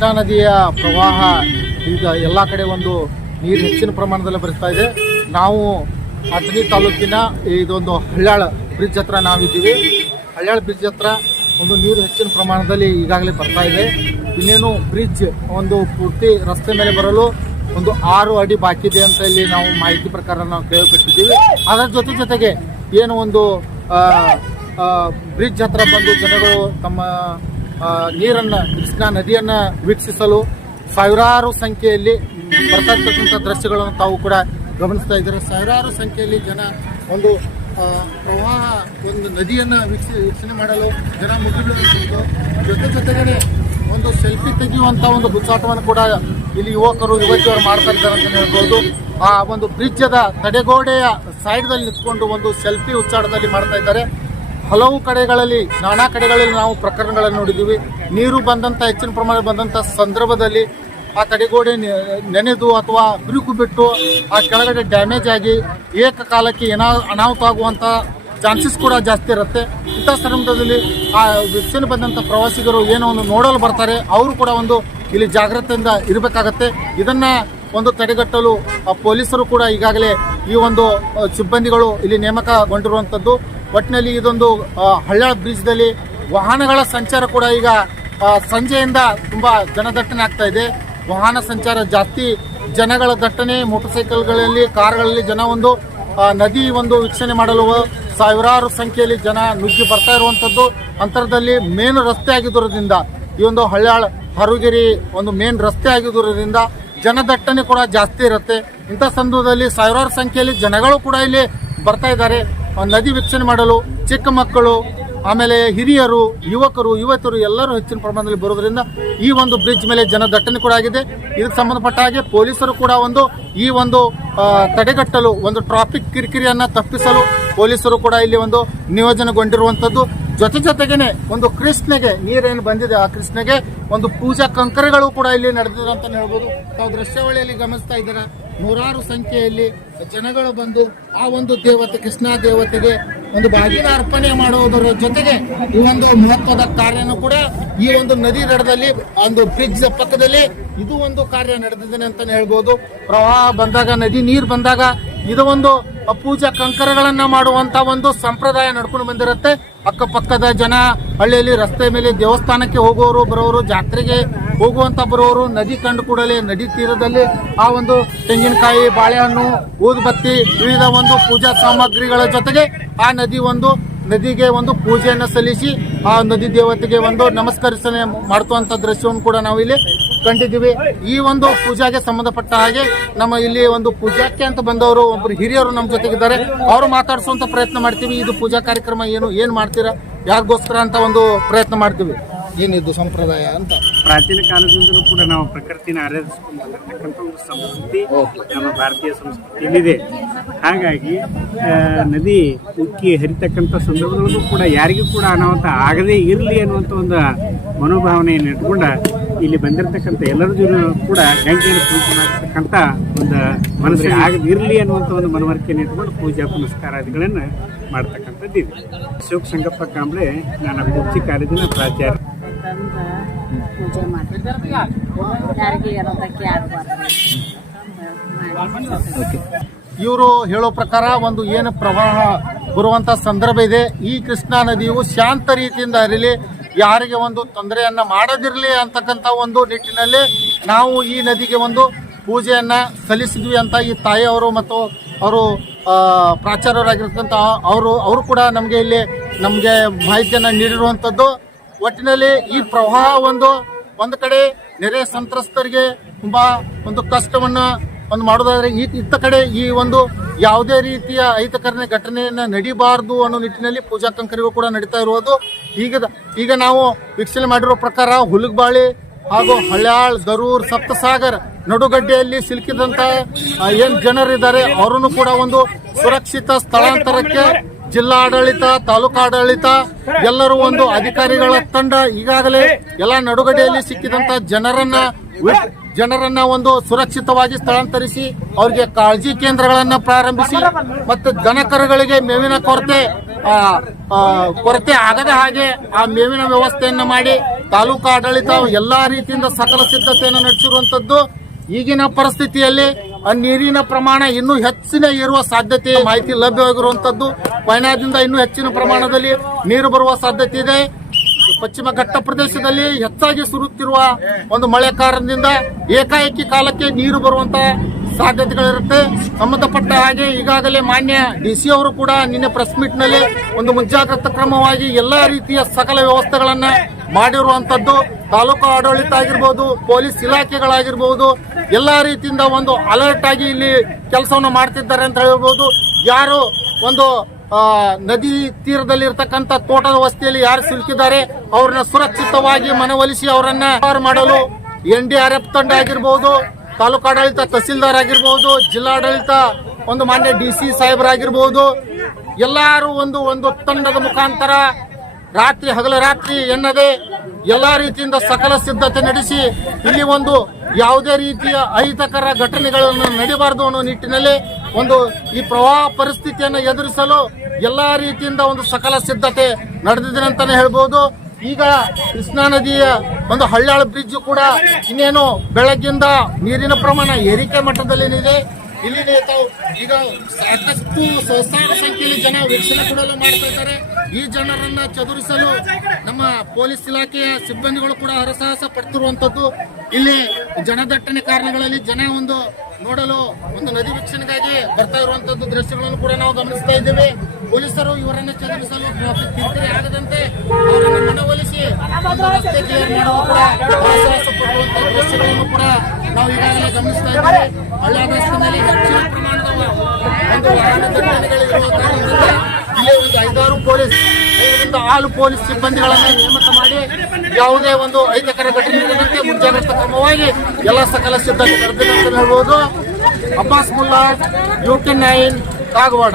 ಕೃಷ್ಣಾ ನದಿಯ ಪ್ರವಾಹ ಈಗ ಎಲ್ಲ ಕಡೆ ಒಂದು ನೀರು ಹೆಚ್ಚಿನ ಪ್ರಮಾಣದಲ್ಲಿ ಬರ್ತಾ ಇದೆ. ನಾವು ಅಥಣಿ ತಾಲೂಕಿನ ಇದೊಂದು ಹಳ್ಯಾಳ ಬ್ರಿಡ್ಜ್ ಹತ್ರ ನಾವಿದ್ದೀವಿ. ಹಳ್ಯಾಳ ಬ್ರಿಡ್ಜ್ ಹತ್ರ ಒಂದು ನೀರು ಹೆಚ್ಚಿನ ಪ್ರಮಾಣದಲ್ಲಿ ಈಗಾಗಲೇ ಬರ್ತಾ ಇದೆ. ಇನ್ನೇನು ಬ್ರಿಡ್ಜ್ ಒಂದು ಪೂರ್ತಿ ರಸ್ತೆ ಮೇಲೆ ಬರಲು ಒಂದು ಆರು ಅಡಿ ಬಾಕಿ ಇದೆ ಅಂತ ಇಲ್ಲಿ ನಾವು ಮಾಹಿತಿ ಪ್ರಕಾರ ನಾವು ಕೇಳಲ್ಪಟ್ಟಿದ್ದೀವಿ ಅದರ ಜೊತೆ ಜೊತೆಗೆ ಏನು ಒಂದು ಬ್ರಿಡ್ಜ್ ಹತ್ರ ಬಂದು ಜನಗಳು ತಮ್ಮ ನೀರನ್ನ, ಕೃಷ್ಣಾ ನದಿಯನ್ನ ವೀಕ್ಷಿಸಲು ಸಾವಿರಾರು ಸಂಖ್ಯೆಯಲ್ಲಿ ಬರ್ತಕ್ಕಂಥ ದೃಶ್ಯಗಳನ್ನು ತಾವು ಕೂಡ ಗಮನಿಸ್ತಾ ಇದ್ದಾರೆ. ಸಾವಿರಾರು ಸಂಖ್ಯೆಯಲ್ಲಿ ಜನ ಒಂದು ಪ್ರವಾಹ, ಒಂದು ನದಿಯನ್ನ ವೀಕ್ಷಿ, ವೀಕ್ಷಣೆ ಮಾಡಲು ಜನ ಮುಗಿಬಿಡುತ್ತಿದ್ದು ಜೊತೆ ಜೊತೆಗಡೆ ಒಂದು ಸೆಲ್ಫಿ ತೆಗೆಯುವಂತ ಒಂದು ಹುಚ್ಚಾಟವನ್ನು ಕೂಡ ಇಲ್ಲಿ ಯುವಕರು ಯುವತಿಯವರು ಮಾಡ್ತಾ ಇದ್ದಾರೆ ಅಂತ ಹೇಳ್ಬೋದು. ಆ ಒಂದು ಬ್ರಿಡ್ಜದ ತಡೆಗೋಡೆಯ ಸೈಡ್ದಲ್ಲಿ ನಿಂತ್ಕೊಂಡು ಒಂದು ಸೆಲ್ಫಿ ಉಚ್ಚಾಟದಲ್ಲಿ ಮಾಡ್ತಾ ಇದ್ದಾರೆ. ಹಲವು ಕಡೆಗಳಲ್ಲಿ, ನಾನಾ ಕಡೆಗಳಲ್ಲಿ ನಾವು ಪ್ರಕರಣಗಳನ್ನು ನೋಡಿದ್ದೀವಿ. ನೀರು ಬಂದಂತ, ಹೆಚ್ಚಿನ ಪ್ರಮಾಣ ಬಂದಂತ ಸಂದರ್ಭದಲ್ಲಿ ಆ ತಡೆಗೋಡೆ ನೆನೆದು ಅಥವಾ ಬಿರುಕು ಬಿಟ್ಟು ಆ ಕೆಳಗಡೆ ಡ್ಯಾಮೇಜ್ ಆಗಿ ಏಕಕಾಲಕ್ಕೆ ಏನಾ, ಅನಾಹುತ ಆಗುವಂತ ಚಾನ್ಸಸ್ ಕೂಡ ಜಾಸ್ತಿ ಇರುತ್ತೆ. ಇಂಥ ಸಂದರ್ಭದಲ್ಲಿ ಆ ವೀಕ್ಷಣೆ ಬಂದಂಥ ಪ್ರವಾಸಿಗರು ಏನೋ ಒಂದು ನೋಡಲು ಬರ್ತಾರೆ. ಅವರು ಕೂಡ ಒಂದು ಇಲ್ಲಿ ಜಾಗ್ರತೆಯಿಂದ ಇರಬೇಕಾಗತ್ತೆ. ಇದನ್ನ ಒಂದು ತಡೆಗಟ್ಟಲು ಆ ಪೊಲೀಸರು ಕೂಡ ಈಗಾಗಲೇ ಈ ಒಂದು ಸಿಬ್ಬಂದಿಗಳು ಇಲ್ಲಿ ನೇಮಕಗೊಂಡಿರುವಂಥದ್ದು ಒಟ್ಟಿನಲ್ಲಿ ಇದೊಂದು ಹಳ್ಳ ಬ್ರಿಡ್ಜ್ ಬ್ರಿಡ್ಜ್ದಲ್ಲಿ ವಾಹನಗಳ ಸಂಚಾರ ಕೂಡ ಈಗ ಸಂಜೆಯಿಂದ ತುಂಬಾ ಜನದಟ್ಟಣೆ ಆಗ್ತಾ ಇದೆ. ವಾಹನ ಸಂಚಾರ ಜಾಸ್ತಿ, ಜನಗಳ ದಟ್ಟಣೆ ಮೋಟರ್ ಸೈಕಲ್ಗಳಲ್ಲಿ ಕಾರ್ಗಳಲ್ಲಿ ಜನ ಒಂದು ನದಿ ಒಂದು ವೀಕ್ಷಣೆ ಮಾಡಲು ಸಾವಿರಾರು ಸಂಖ್ಯೆಯಲ್ಲಿ ಜನ ನುಗ್ಗಿ ಬರ್ತಾ ಇರುವಂತದ್ದು. ಅಂತರದಲ್ಲಿ ಮೇನ್ ರಸ್ತೆ ಆಗಿದ್ದರಿಂದ ಈ ಒಂದು ಹಳ್ಯಾಳ್ ಹರುಗಿರಿ ಒಂದು ಮೇನ್ ರಸ್ತೆ ಆಗಿದ್ದರಿಂದ ಜನದಟ್ಟಣೆ ಕೂಡ ಜಾಸ್ತಿ ಇರುತ್ತೆ. ಇಂಥ ಸಂದರ್ಭದಲ್ಲಿ ಸಾವಿರಾರು ಸಂಖ್ಯೆಯಲ್ಲಿ ಜನಗಳು ಕೂಡ ಇಲ್ಲಿ ಬರ್ತಾ ಇದ್ದಾರೆ. ನದಿ ವೀಕ್ಷಣೆ ಮಾಡಲು ಚಿಕ್ಕ ಮಕ್ಕಳು, ಆಮೇಲೆ ಹಿರಿಯರು, ಯುವಕರು, ಯುವತಿಯರು ಎಲ್ಲರೂ ಹೆಚ್ಚಿನ ಪ್ರಮಾಣದಲ್ಲಿ ಬರೋದ್ರಿಂದ ಈ ಒಂದು ಬ್ರಿಡ್ಜ್ ಮೇಲೆ ಜನ ದಟ್ಟಣೆ ಕೂಡ ಆಗಿದೆ. ಇದಕ್ಕೆ ಸಂಬಂಧಪಟ್ಟ ಹಾಗೆ ಪೊಲೀಸರು ಕೂಡ ಒಂದು ಈ ಒಂದು ತಡೆಗಟ್ಟಲು ಒಂದು ಟ್ರಾಫಿಕ್ ಕಿರಿಕಿರಿಯನ್ನ ತಪ್ಪಿಸಲು ಪೊಲೀಸರು ಕೂಡ ಇಲ್ಲಿ ಒಂದು ನಿಯೋಜನೆಗೊಂಡಿರುವಂತದ್ದು ಜೊತೆ ಜೊತೆಗೇನೆ ಒಂದು ಕೃಷ್ಣಗೆ ನೀರೇನು ಬಂದಿದೆ ಆ ಕೃಷ್ಣಗೆ ಒಂದು ಪೂಜಾ ಕಂಕರಗಳು ಕೂಡ ಇಲ್ಲಿ ನಡೆದಿದೆ ಅಂತ ಹೇಳ್ಬೋದು. ತಾವು ದೃಶ್ಯಾವಳಿಯಲ್ಲಿ ಗಮನಿಸ್ತಾ ಇದ್ದೀರಾ? ನೂರಾರು ಸಂಖ್ಯೆಯಲ್ಲಿ ಜನಗಳು ಬಂದು ಆ ಒಂದು ದೇವತೆ, ಕೃಷ್ಣ ದೇವತೆಗೆ ಒಂದು ಬಾಗಿನ ಅರ್ಪಣೆ ಮಾಡುವುದರ ಜೊತೆಗೆ ಈ ಒಂದು ಮಹತ್ವದ ಕಾರ್ಯನೂ ಕೂಡ ಈ ಒಂದು ನದಿ ದಡದಲ್ಲಿ, ಒಂದು ಬ್ರಿಡ್ಜ್ ಪಕ್ಕದಲ್ಲಿ ಇದು ಒಂದು ಕಾರ್ಯ ನಡೆದಿದೆ ಅಂತಾನೆ ಹೇಳ್ಬೋದು. ಪ್ರವಾಹ ಬಂದಾಗ, ನದಿ ನೀರು ಬಂದಾಗ ಇದು ಒಂದು ಪೂಜಾ ಕಂಕರಗಳನ್ನ ಮಾಡುವಂತ ಒಂದು ಸಂಪ್ರದಾಯ ನಡ್ಕೊಂಡು ಬಂದಿರುತ್ತೆ. ಅಕ್ಕಪಕ್ಕದ ಜನ, ಹಳ್ಳಿಯಲ್ಲಿ ರಸ್ತೆ ಮೇಲೆ ದೇವಸ್ಥಾನಕ್ಕೆ ಹೋಗುವವರು ಬರೋರು ಜಾತ್ರೆಗೆ ಹೋಗುವಂತ ಬರೋರು ನದಿ ಕಂಡು ಕೂಡಲೇ, ನದಿ ತೀರದಲ್ಲಿ ಆ ಒಂದು ತೆಂಗಿನಕಾಯಿ, ಬಾಳೆಹಣ್ಣು, ಊದುಬತ್ತಿ, ವಿವಿಧ ಒಂದು ಪೂಜಾ ಸಾಮಗ್ರಿಗಳ ಜೊತೆಗೆ ಆ ನದಿ ಒಂದು, ನದಿಗೆ ಒಂದು ಪೂಜೆಯನ್ನು ಸಲ್ಲಿಸಿ ಆ ನದಿ ದೇವತೆಗೆ ಒಂದು ನಮಸ್ಕರಿಸನೆ ಮಾಡುವಂತ ದೃಶ್ಯವನ್ನು ಕೂಡ ನಾವು ಇಲ್ಲಿ ಕಂಡಿದ್ದೀವಿ. ಈ ಒಂದು ಪೂಜಾಗೆ ಸಂಬಂಧಪಟ್ಟ ಹಾಗೆ ನಮ್ಮ ಇಲ್ಲಿ ಒಂದು ಪೂಜಾಕ್ಕೆ ಅಂತ ಬಂದವರು ಒಬ್ಬರು ಹಿರಿಯರು ನಮ್ಮ ಜೊತೆಗಿದ್ದಾರೆ. ಅವರು ಮಾತಾಡಿಸುವಂತ ಪ್ರಯತ್ನ ಮಾಡ್ತೀವಿ. ಇದು ಪೂಜಾ ಕಾರ್ಯಕ್ರಮ ಏನು, ಏನ್ ಮಾಡ್ತೀರಾ? ಯಾರಿಗೋಸ್ಕರ ಅಂತ ಒಂದು ಪ್ರಯತ್ನ ಮಾಡ್ತೀವಿ. ಏನಿದು ಸಂಪ್ರದಾಯ ಅಂತ? ಪ್ರಾಚೀನ ಕಾಲದಿಂದಲೂ ಕೂಡ ನಾವು ಪ್ರಕೃತಿನ ಆರಾಧಿಸಿಕೊಂಡು ಬಂದಿರತಕ್ಕಂಥ ಒಂದು ಸಂಸ್ಕೃತಿ ನಮ್ಮ ಭಾರತೀಯ ಸಂಸ್ಕೃತಿಯಲ್ಲಿದೆ. ಹಾಗಾಗಿ ನದಿ, ಉಕ್ಕಿ ಹರಿತಕ್ಕಂಥ ಸಂದರ್ಭದಲ್ಲೂ ಕೂಡ ಯಾರಿಗೂ ಕೂಡ ಅನಾಹುತ ಆಗದೇ ಇರಲಿ ಅನ್ನುವಂಥ ಒಂದು ಮನೋಭಾವನೆಯನ್ನು ಇಟ್ಕೊಂಡು ಇಲ್ಲಿ ಬಂದಿರತಕ್ಕಂಥ ಎಲ್ಲರ ಕೂಡ ಗಂಗೆಯನ್ನು ಪೂಜೆ ಮಾಡತಕ್ಕಂಥ ಒಂದು ಮನಸ್ಸಿಗೆ ಆಗದಿರಲಿ ಅನ್ನುವಂಥ ಒಂದು ಮನವರಿಕೆಯನ್ನು ಇಟ್ಕೊಂಡು ಪೂಜಾ ಪುನಸ್ಕಾರಾದಿಗಳನ್ನು ಮಾಡ್ತಕ್ಕಂಥದ್ದು ಇದೆ ಅಶೋಕ್ ಸಂಗಪ್ಪ ಕಾಂಬ್ಳೆ, ನಾನು ಅಭಿವೃದ್ಧಿ ಕಾಲೇಜಿನ ಪ್ರಾಚಾರ್ಯ. ತಂದು ಪೂಜೆ ಆಗಬಾರ್ದು. ಇವರು ಹೇಳೋ ಪ್ರಕಾರ ಒಂದು ಏನು ಪ್ರವಾಹ ಬರುವಂತ ಸಂದರ್ಭ ಇದೆ. ಈ ಕೃಷ್ಣಾ ನದಿಯು ಶಾಂತ ರೀತಿಯಿಂದ ಹರಿಲಿ. ಯಾರಿಗೆ ಒಂದು ತೊಂದರೆಯನ್ನ ಮಾಡದಿರಲಿ ಅಂತಕ್ಕಂಥ ಒಂದು ನಿಟ್ಟಿನಲ್ಲಿ ನಾವು ಈ ನದಿಗೆ ಒಂದು ಪೂಜೆಯನ್ನ ಸಲ್ಲಿಸಿದ್ವಿ ಅಂತ ಈ ತಾಯಿಯವರು ಮತ್ತು ಅವರು ಪ್ರಾಚಾರ್ಯರಾಗಿರ್ತಕ್ಕಂಥ ಅವರು ಅವರು ಕೂಡ ನಮಗೆ ಇಲ್ಲಿ ನಮಗೆ ಮಾಹಿತಿಯನ್ನು ನೀಡಿರುವಂಥದ್ದು. ಒಟ್ಟಿನಲ್ಲಿ ಈ ಪ್ರವಾಹ ಒಂದು ಒಂದು ಕಡೆ ನೆರೆ ಸಂತ್ರಸ್ತರಿಗೆ ತುಂಬಾ ಒಂದು ಕಷ್ಟವನ್ನ ಒಂದು ಮಾಡೋದಾದ್ರೆ ಈ ಇತ್ತ ಕಡೆ ಈ ಒಂದು ಯಾವುದೇ ರೀತಿಯ ಅಹಿತಕರಣ ಘಟನೆಯನ್ನ ನಡಿಬಾರದು ಅನ್ನೋ ನಿಟ್ಟಿನಲ್ಲಿ ಪೂಜಾ ಕಂಕರಿಗೂ ಕೂಡ ನಡೀತಾ ಇರುವುದು. ಈಗ ಈಗ ನಾವು ವೀಕ್ಷಣೆ ಮಾಡಿರೋ ಪ್ರಕಾರ ಹುಲಗಬಾಳಿ ಹಾಗೂ ಹಳ್ಯಾಳ್ ದರೂರ್ ಸಪ್ತಸಾಗರ್ ನಡುಗಡ್ಡೆಯಲ್ಲಿ ಸಿಲುಕಿದಂತ ಏನ್ ಜನರಿದ್ದಾರೆ, ಅವರನ್ನು ಕೂಡ ಒಂದು ಸುರಕ್ಷಿತ ಸ್ಥಳಾಂತರಕ್ಕೆ ಜಿಲ್ಲಾಡಳಿತ, ತಾಲೂಕಾಡಳಿತ, ಎಲ್ಲರೂ ಒಂದು ಅಧಿಕಾರಿಗಳ ತಂಡ. ಈಗಾಗಲೇ ಎಲ್ಲ ನಡುಗಡೆಯಲ್ಲಿ ಸಿಕ್ಕಿದಂತ ಜನರನ್ನ ಜನರನ್ನ ಒಂದು ಸುರಕ್ಷಿತವಾಗಿ ಸ್ಥಳಾಂತರಿಸಿ ಅವರಿಗೆ ಕಾಳಜಿ ಕೇಂದ್ರಗಳನ್ನ ಪ್ರಾರಂಭಿಸಿ ಮತ್ತು ದನಕರುಗಳಿಗೆ ಮೇವಿನ ಕೊರತೆ ಕೊರತೆ ಆಗದ ಹಾಗೆ ಆ ಮೇವಿನ ವ್ಯವಸ್ಥೆಯನ್ನು ಮಾಡಿ ತಾಲೂಕು ಆಡಳಿತ ಎಲ್ಲಾ ರೀತಿಯಿಂದ ಸಕಲ ಸಿದ್ಧತೆಯನ್ನು ನಡೆಸಿರುವಂತದ್ದು. ಈಗಿನ ಪರಿಸ್ಥಿತಿಯಲ್ಲಿ ನೀರಿನ ಪ್ರಮಾಣ ಇನ್ನೂ ಹೆಚ್ಚಿನ ಇರುವ ಸಾಧ್ಯತೆ ಮಾಹಿತಿ ಲಭ್ಯವಾಗಿರುವಂತದ್ದು. ವಯನಾದಿಂದ ಇನ್ನೂ ಹೆಚ್ಚಿನ ಪ್ರಮಾಣದಲ್ಲಿ ನೀರು ಬರುವ ಸಾಧ್ಯತೆ ಇದೆ. ಪಶ್ಚಿಮ ಘಟ್ಟ ಪ್ರದೇಶದಲ್ಲಿ ಹೆಚ್ಚಾಗಿ ಸುರುತ್ತಿರುವ ಒಂದು ಮಳೆ ಕಾರಣದಿಂದ ಏಕಾಏಕಿ ಕಾಲಕ್ಕೆ ನೀರು ಬರುವಂತ ಸಾಧ್ಯತೆಗಳಿರುತ್ತೆ. ಸಂಬಂಧಪಟ್ಟ ಹಾಗೆ ಈಗಾಗಲೇ ಮಾನ್ಯ ಡಿ ಸಿ ಅವರು ಕೂಡ ನಿನ್ನೆ ಪ್ರೆಸ್ ಮೀಟ್ನಲ್ಲಿ ಒಂದು ಮುಂಜಾಗ್ರತಾ ಕ್ರಮವಾಗಿ ಎಲ್ಲಾ ರೀತಿಯ ಸಕಲ ವ್ಯವಸ್ಥೆಗಳನ್ನ ಮಾಡಿರುವಂತದ್ದು ತಾಲೂಕು ಆಡಳಿತ ಆಗಿರ್ಬೋದು, ಪೊಲೀಸ್ ಇಲಾಖೆಗಳಾಗಿರ್ಬೋದು, ಎಲ್ಲಾ ರೀತಿಯಿಂದ ಒಂದು ಅಲರ್ಟ್ ಆಗಿ ಇಲ್ಲಿ ಕೆಲಸವನ್ನು ಮಾಡ್ತಿದ್ದಾರೆ ಅಂತ ಹೇಳ್ಬೋದು. ಯಾರು ಒಂದು ನದಿ ತೀರದಲ್ಲಿ ಇರ್ತಕ್ಕಂಥ ತೋಟದ ವಸ್ತಿಯಲ್ಲಿ ಯಾರು ಸಿಲುಕಿದ್ದಾರೆ, ಅವ್ರನ್ನ ಸುರಕ್ಷಿತವಾಗಿ ಮನವೊಲಿಸಿ ಅವರನ್ನ ಮಾಡಲು ಎನ್ ಡಿ ಆರ್ ಎಫ್ ತಂಡ ಆಗಿರ್ಬೋದು, ತಾಲೂಕು ಆಡಳಿತ ತಹಸೀಲ್ದಾರ್ ಆಗಿರ್ಬೋದು, ಜಿಲ್ಲಾಡಳಿತ, ಒಂದು ಮಾನ್ಯ ಡಿ ಸಿ ಸಾಹೇಬರಾಗಿರ್ಬೋದು, ಎಲ್ಲರೂ ಒಂದು ಒಂದು ತಂಡದ ಮುಖಾಂತರ ರಾತ್ರಿ ಹಗಲ ರಾತ್ರಿ ಎನ್ನದೆ ಎಲ್ಲ ರೀತಿಯಿಂದ ಸಕಲ ಸಿದ್ಧತೆ ನಡೆಸಿ ಇಲ್ಲಿ ಒಂದು ಯಾವುದೇ ರೀತಿಯ ಅಹಿತಕರ ಘಟನೆಗಳನ್ನು ನಡೀಬಾರದು ಅನ್ನೋ ನಿಟ್ಟಿನಲ್ಲಿ ಒಂದು ಈ ಪ್ರವಾಹ ಪರಿಸ್ಥಿತಿಯನ್ನು ಎದುರಿಸಲು ಎಲ್ಲ ರೀತಿಯಿಂದ ಒಂದು ಸಕಲ ಸಿದ್ಧತೆ ನಡೆದಿದೆ ಅಂತಲೇ ಹೇಳ್ಬೋದು. ಈಗ ಕೃಷ್ಣಾ ನದಿಯ ಒಂದು ಹಳ್ಳಾಳ ಬ್ರಿಡ್ಜ್ ಕೂಡ ಇನ್ನೇನು ಬೆಳಗ್ಗಿಂದ ನೀರಿನ ಪ್ರಮಾಣ ಏರಿಕೆ ಮಟ್ಟದಲ್ಲೇನಿದೆ. ಇಲ್ಲಿ ತಾವು ಈಗ ಸಾಕಷ್ಟು ಸಹಸ್ರಾರು ಸಂಖ್ಯೆಯಲ್ಲಿ ಜನ ವೀಕ್ಷಣೆ ಕೊಡಲು ಮಾಡ್ತಾ ಈ ಜನರನ್ನ ಚದುರಿಸಲು ನಮ್ಮ ಪೊಲೀಸ್ ಇಲಾಖೆಯ ಸಿಬ್ಬಂದಿಗಳು ಕೂಡ ಹರಸಾಹಸ ಪಡ್ತಿರುವಂತದ್ದು ಇಲ್ಲಿ ಜನದಟ್ಟಣೆ ಕಾರಣಗಳಲ್ಲಿ ಜನ ಒಂದು ನೋಡಲು ಒಂದು ನದಿ ವೀಕ್ಷಣೆಗಾಗಿ ಬರ್ತಾ ಇರುವಂತದ್ದು ದೃಶ್ಯಗಳನ್ನು ಕೂಡ ನಾವು ಗಮನಿಸ್ತಾ ಇದ್ದೇವೆ. ಪೊಲೀಸರು ಇವರನ್ನ ಚದುರಿಸಲು ಟ್ರಾಫಿಕ್ ಆಗದಂತೆ ಅವರನ್ನು ಮನವೊಲಿಸಿ ರಸ್ತೆ ಕ್ಲಿಯರ್ ಮಾಡಲು ಕೂಡ ಹರಸಾಹಸ ಪಡುವಂತಹ ದೃಶ್ಯಗಳನ್ನು ಕೂಡ ನಾವು ಈಗಾಗಲೇ ಗಮನಿಸ್ತಾ ಇದ್ದೇವೆ, ಹಳ್ಳ ಬೆಸ್ತಿನಲ್ಲಿ ಹೆಚ್ಚಿನ ಪ್ರಮಾಣದ ಒಂದು ವಾಹನ ದಟ್ಟಣೆಗಳಿರುವ ಕಾರಣದಿಂದ ಒಂದು ಐದಾರು ಪೊಲೀಸ್, ಐದರಿಂದ ಆರು ಪೊಲೀಸ್ ಸಿಬ್ಬಂದಿಗಳನ್ನು ನೇಮಕ ಮಾಡಿ ಯಾವುದೇ ಒಂದು ಅಹಿತಕರ ಘಟನೆ ನಡೆದಂತೆ ಮುಂಜಾಗ್ರತಾ ಕ್ರಮವಾಗಿ ಎಲ್ಲ ಸಕಲ ಸಿದ್ಧತೆ ಕರೆದಿದೆ ಅಂತ ಹೇಳ್ಬೋದು. Abbas Mulla U T nine Kagwad.